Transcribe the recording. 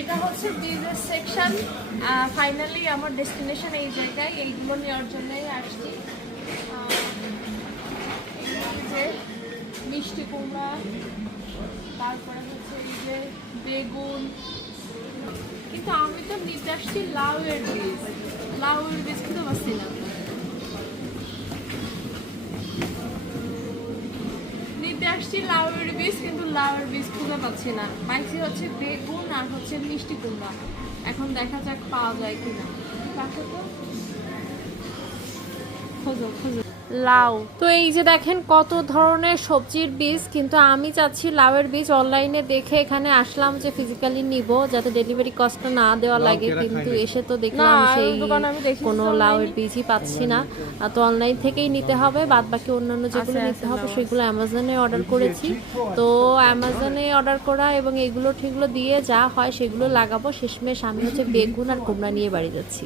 এটা হচ্ছে business section finally আমার ডেস্টিনেশন এই জায়গায় এইগুলো নেওয়ার জন্যই আসছি। যে মিষ্টি কুমড়া, তারপরে হচ্ছে এই যে বেগুন। কিন্তু আমি তো নিতে আসছি লাউয়ের বীজ। লাউয়ের বীজ কিন্তু পাচ্ছি না নিতে আসছি লাউয়ের বীজ, কিন্তু লাউয়ের বীজ খুঁজে পাচ্ছি না। পাইছি হচ্ছে বেগুন আর হচ্ছে মিষ্টি কুমড়া। এখন দেখা যাক পাওয়া যায় কিনা। তাকে তো। খোঁজো খোঁজো। লাউ। তো এই যে দেখেন কত ধরনের সবজির বীজ কিন্তু আমি চাচ্ছি লাউয়ের বীজ অনলাইনে দেখে এখানে আসলাম যে ফিজিক্যালি নিব যাতে ডেলিভারি কস্টটা না দেওয়া লাগে। কিন্তু এসে তো দেখলাম সেই দোকানে আমি দেখেছি কোনো। লাউয়ের বীজই পাচ্ছি না। তো অনলাইন থেকেই নিতে হবে বাদ বাকি অন্যান্য যেগুলো নিতে হবে সেগুলো অ্যামাজনে অর্ডার করেছি। তো অ্যামাজনে অর্ডার করা এবং এগুলো ঠিকগুলো দিয়ে যা হয় সেগুলো লাগাবো। শেষমেশ আমি হচ্ছে বেগুন আর কুমড়া নিয়ে বাড়ি যাচ্ছি।